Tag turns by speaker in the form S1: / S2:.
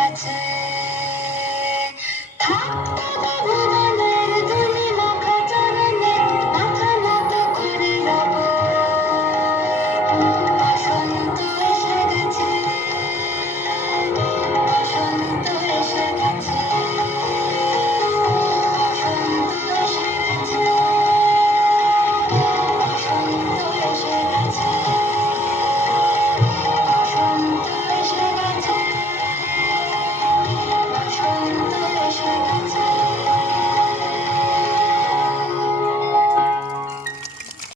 S1: গেছে। থাকতে